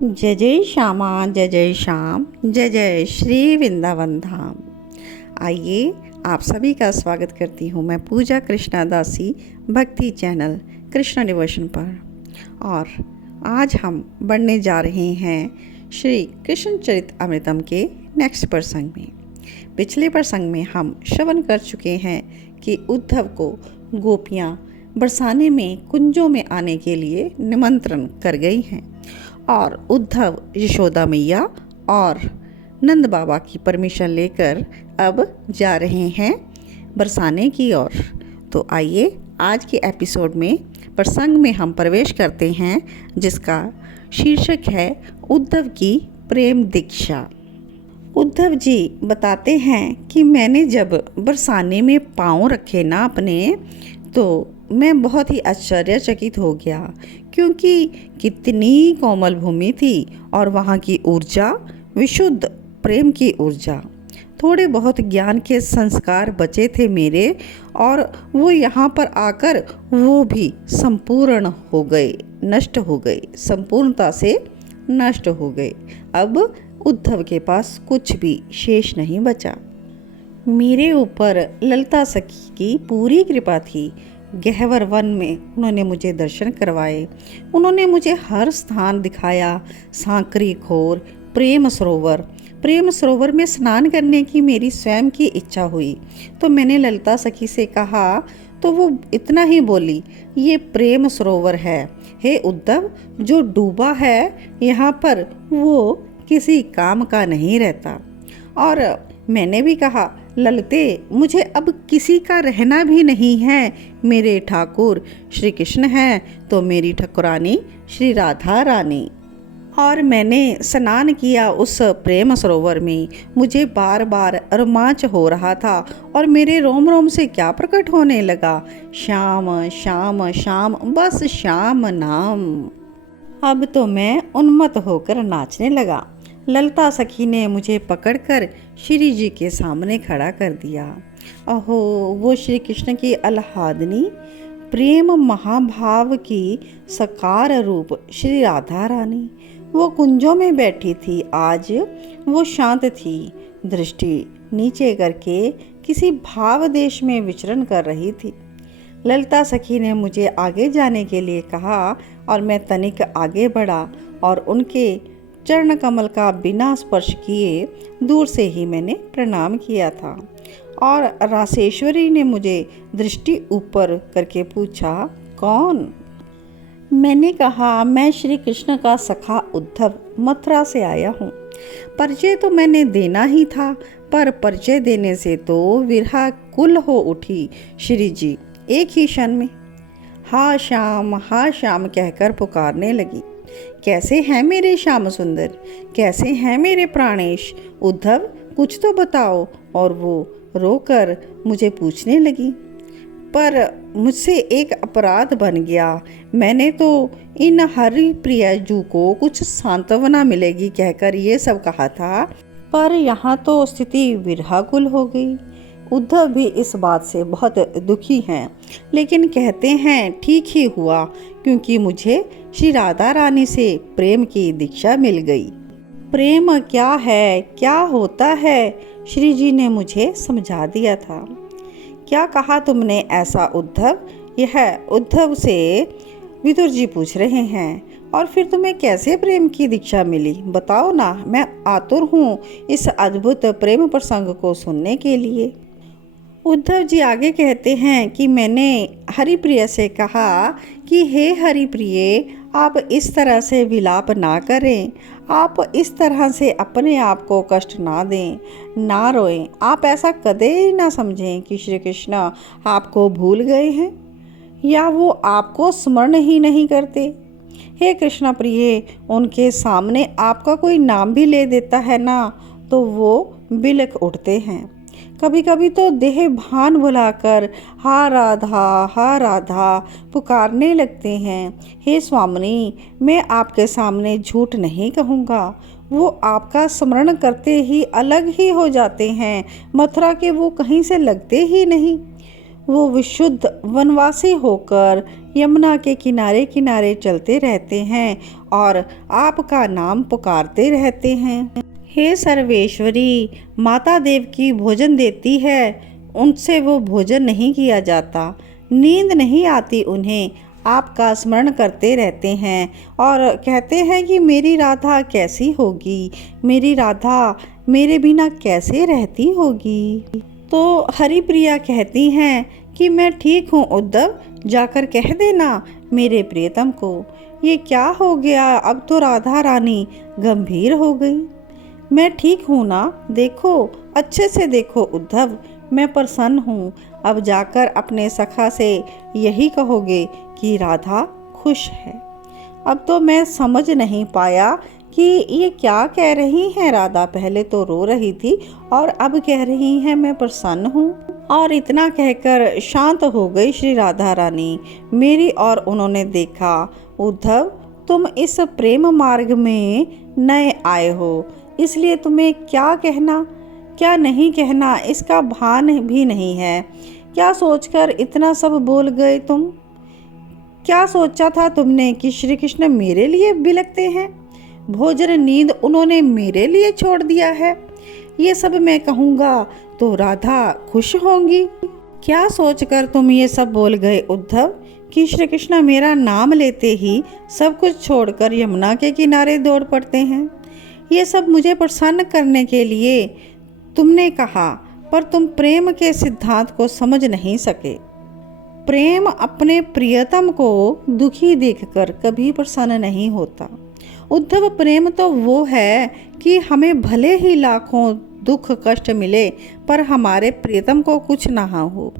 जय जय श्यामा जय जय श्याम जय जय श्री वृंदावन धाम। आइए आप सभी का स्वागत करती हूँ मैं पूजा कृष्णा दासी भक्ति चैनल कृष्णा डिवोशन पर। और आज हम बढ़ने जा रहे हैं श्री कृष्ण चरित अमृतम के नेक्स्ट प्रसंग में। पिछले प्रसंग में हम श्रवण कर चुके हैं कि उद्धव को गोपियाँ बरसाने में कुंजों में आने के लिए निमंत्रण कर गई हैं और उद्धव यशोदा मैया और नंद बाबा की परमिशन लेकर अब जा रहे हैं बरसाने की ओर। तो आइए आज के एपिसोड में प्रसंग में हम प्रवेश करते हैं जिसका शीर्षक है उद्धव की प्रेम दीक्षा। उद्धव जी बताते हैं कि मैंने जब बरसाने में पाँव रखे ना अपने, तो मैं बहुत ही आश्चर्यचकित हो गया, क्योंकि कितनी कोमल भूमि थी और वहाँ की ऊर्जा विशुद्ध प्रेम की ऊर्जा। थोड़े बहुत ज्ञान के संस्कार बचे थे मेरे, और वो यहाँ पर आकर वो भी संपूर्ण हो गए, नष्ट हो गए, संपूर्णता से नष्ट हो गए। अब उद्धव के पास कुछ भी शेष नहीं बचा। मेरे ऊपर ललिता सखी की पूरी कृपा थी। गहवर वन में उन्होंने मुझे दर्शन करवाए, उन्होंने मुझे हर स्थान दिखाया। सांकरी खोर, प्रेम सरोवर में स्नान करने की मेरी स्वयं की इच्छा हुई, तो मैंने ललिता सखी से कहा, तो वो इतना ही बोली, ये प्रेम सरोवर है हे उद्धव, जो डूबा है यहाँ पर वो किसी काम का नहीं रहता। और मैंने भी कहा, ललिते, मुझे अब किसी का रहना भी नहीं है। मेरे ठाकुर श्री कृष्ण हैं तो मेरी ठकुरानी श्री राधा रानी। और मैंने स्नान किया उस प्रेम सरोवर में। मुझे बार बार रोमांच हो रहा था और मेरे रोम रोम से क्या प्रकट होने लगा, श्याम श्याम श्याम, बस श्याम नाम। अब तो मैं उन्मत्त होकर नाचने लगा। ललिता सखी ने मुझे पकड़कर श्री जी के सामने खड़ा कर दिया। अहो, वो श्री कृष्ण की आह्लादनी प्रेम महाभाव की साकार रूप श्री राधा रानी, वो कुंजों में बैठी थी। आज वो शांत थी, दृष्टि नीचे करके किसी भाव देश में विचरण कर रही थी। ललिता सखी ने मुझे आगे जाने के लिए कहा और मैं तनिक आगे बढ़ा और उनके चरण कमल का बिना स्पर्श किए दूर से ही मैंने प्रणाम किया था। और रासेश्वरी ने मुझे दृष्टि ऊपर करके पूछा, कौन? मैंने कहा, मैं श्री कृष्ण का सखा उद्धव मथुरा से आया हूँ। परिचय तो मैंने देना ही था, पर परिचय देने से तो विरहा कुल हो उठी श्री जी एक ही क्षण में। हा श्याम कहकर पुकारने लगी। कैसे हैं मेरे श्याम सुंदर, कैसे हैं मेरे प्राणेश? उद्धव, कुछ तो बताओ। और वो रोकर मुझे पूछने लगी, पर मुझसे एक अपराध बन गया। मैंने तो इन हरि प्रिया जू को कुछ सांत्वना मिलेगी कहकर ये सब कहा था, पर यहाँ तो स्थिति विरहाकुल हो गई। उद्धव भी इस बात से बहुत दुखी हैं, लेकिन कहते हैं ठीक ही हुआ, क्योंकि मुझे श्री राधा रानी से प्रेम की दीक्षा मिल गई। प्रेम क्या है, क्या होता है, श्री जी ने मुझे समझा दिया था। क्या कहा तुमने ऐसा उद्धव? यह उद्धव से विदुर जी पूछ रहे हैं। और फिर तुम्हें कैसे प्रेम की दीक्षा मिली, बताओ ना, मैं आतुर हूँ इस अद्भुत प्रेम प्रसंग को सुनने के लिए। उद्धव जी आगे कहते हैं कि मैंने हरिप्रिय से कहा कि हे हरिप्रिय, आप इस तरह से विलाप ना करें, आप इस तरह से अपने आप को कष्ट ना दें, ना रोएं। आप ऐसा कदे ही ना समझें कि श्री कृष्ण आपको भूल गए हैं या वो आपको स्मरण ही नहीं करते। हे कृष्ण प्रिय, उनके सामने आपका कोई नाम भी ले देता है ना, तो वो बिलख उठते हैं। कभी कभी तो देह भान भुलाकर हा राधा पुकारने लगते हैं। हे स्वामिनी, मैं आपके सामने झूठ नहीं कहूँगा, वो आपका स्मरण करते ही अलग ही हो जाते हैं। मथुरा के वो कहीं से लगते ही नहीं। वो विशुद्ध वनवासी होकर यमुना के किनारे किनारे चलते रहते हैं और आपका नाम पुकारते रहते हैं। हे सर्वेश्वरी, माता देव की भोजन देती है, उनसे वो भोजन नहीं किया जाता, नींद नहीं आती उन्हें, आपका स्मरण करते रहते हैं और कहते हैं कि मेरी राधा कैसी होगी, मेरी राधा मेरे बिना कैसे रहती होगी। तो हरिप्रिया कहती हैं कि मैं ठीक हूँ उद्धव, जाकर कह देना मेरे प्रियतम को। ये क्या हो गया, अब तो राधा रानी गंभीर हो गई। मैं ठीक हूँ ना, देखो अच्छे से देखो उद्धव, मैं प्रसन्न हूँ। अब जाकर अपने सखा से यही कहोगे कि राधा खुश है। अब तो मैं समझ नहीं पाया कि ये क्या कह रही हैं राधा। पहले तो रो रही थी और अब कह रही हैं मैं प्रसन्न हूँ। और इतना कहकर शांत हो गई श्री राधा रानी मेरी। और उन्होंने देखा, उद्धव तुम इस प्रेम मार्ग में नए आए हो, इसलिए तुम्हें क्या कहना क्या नहीं कहना इसका भान भी नहीं है। क्या सोचकर इतना सब बोल गए तुम? क्या सोचा था तुमने कि श्री कृष्ण मेरे लिए बिलखते हैं? भोजन नींद उन्होंने मेरे लिए छोड़ दिया है। ये सब मैं कहूँगा तो राधा खुश होंगी। क्या सोचकर तुम ये सब बोल गए उद्धव कि श्री कृष्ण मेरा नाम लेते ही सब कुछ छोड़कर यमुना के किनारे दौड़ पड़ते हैं? ये सब मुझे प्रसन्न करने के लिए तुमने कहा, पर तुम प्रेम के सिद्धांत को समझ नहीं सके। प्रेम अपने प्रियतम को दुखी देखकर कभी प्रसन्न नहीं होता। उद्धव, प्रेम तो वो है कि हमें भले ही लाखों दुख कष्ट मिले पर हमारे प्रियतम को कुछ ना हो।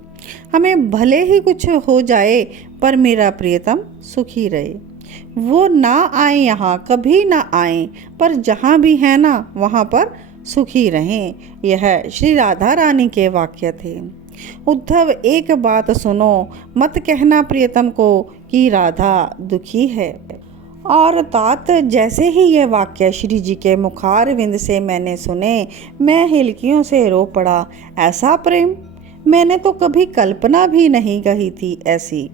हमें भले ही कुछ हो जाए पर मेरा प्रियतम सुखी रहे। वो ना आए यहाँ, कभी ना आए, पर जहाँ भी है ना वहाँ पर सुखी रहें। यह श्री राधा रानी के वाक्य थे। उद्धव, एक बात सुनो, मत कहना प्रियतम को कि राधा दुखी है। और तात जैसे ही यह वाक्य श्री जी के मुखारविंद से मैंने सुने, मैं हिलकियों से रो पड़ा। ऐसा प्रेम मैंने तो कभी कल्पना भी नहीं कही थी। ऐसी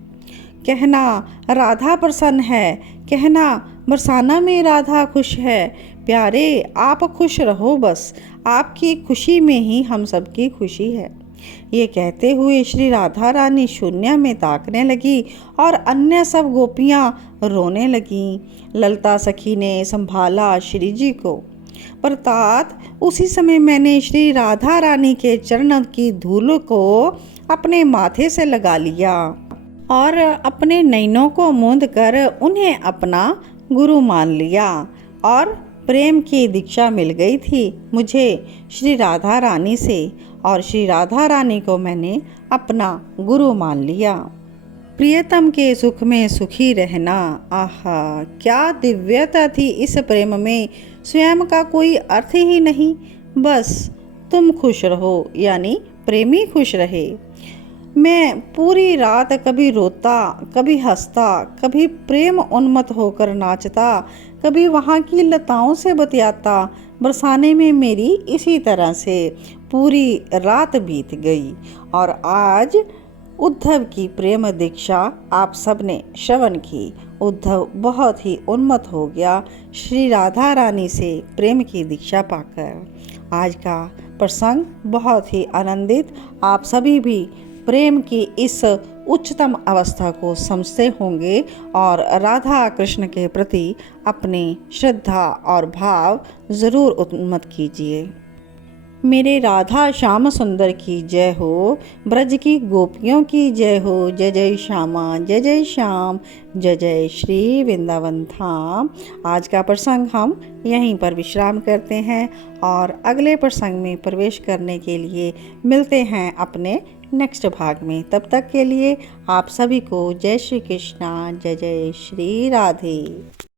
कहना राधा प्रसन्न है, कहना बरसाना में राधा खुश है। प्यारे, आप खुश रहो, बस आपकी खुशी में ही हम सबकी खुशी है। ये कहते हुए श्री राधा रानी शून्य में ताकने लगी और अन्य सब गोपियाँ रोने लगीं। ललता सखी ने संभाला श्री जी को। पर तात उसी समय मैंने श्री राधा रानी के चरण की धूल को अपने माथे से लगा लिया और अपने नैनों को मूंद कर उन्हें अपना गुरु मान लिया और प्रेम की दीक्षा मिल गई थी मुझे श्री राधा रानी से और श्री राधा रानी को मैंने अपना गुरु मान लिया। प्रियतम के सुख में सुखी रहना, आहा क्या दिव्यता थी इस प्रेम में। स्वयं का कोई अर्थ ही नहीं, बस तुम खुश रहो, यानी प्रेमी खुश रहे। मैं पूरी रात कभी रोता, कभी हंसता, कभी प्रेम उन्मत्त होकर नाचता, कभी वहाँ की लताओं से बतियाता। बरसाने में मेरी इसी तरह से पूरी रात बीत गई। और आज उद्धव की प्रेम दीक्षा आप सबने श्रवण की। उद्धव बहुत ही उन्मत्त हो गया श्री राधा रानी से प्रेम की दीक्षा पाकर। आज का प्रसंग बहुत ही आनंदित। आप सभी भी प्रेम की इस उच्चतम अवस्था को समझते होंगे और राधा कृष्ण के प्रति अपनी श्रद्धा और भाव ज़रूर उन्मत्त कीजिए। मेरे राधा श्याम सुंदर की जय हो, ब्रज की गोपियों की जय हो। जय जय श्यामा, जय जय श्याम, जय जय श्री वृंदावन धाम। आज का प्रसंग हम यहीं पर विश्राम करते हैं और अगले प्रसंग में प्रवेश करने के लिए मिलते हैं अपने नेक्स्ट भाग में। तब तक के लिए आप सभी को जय श्री कृष्णा, जय जय श्री राधे।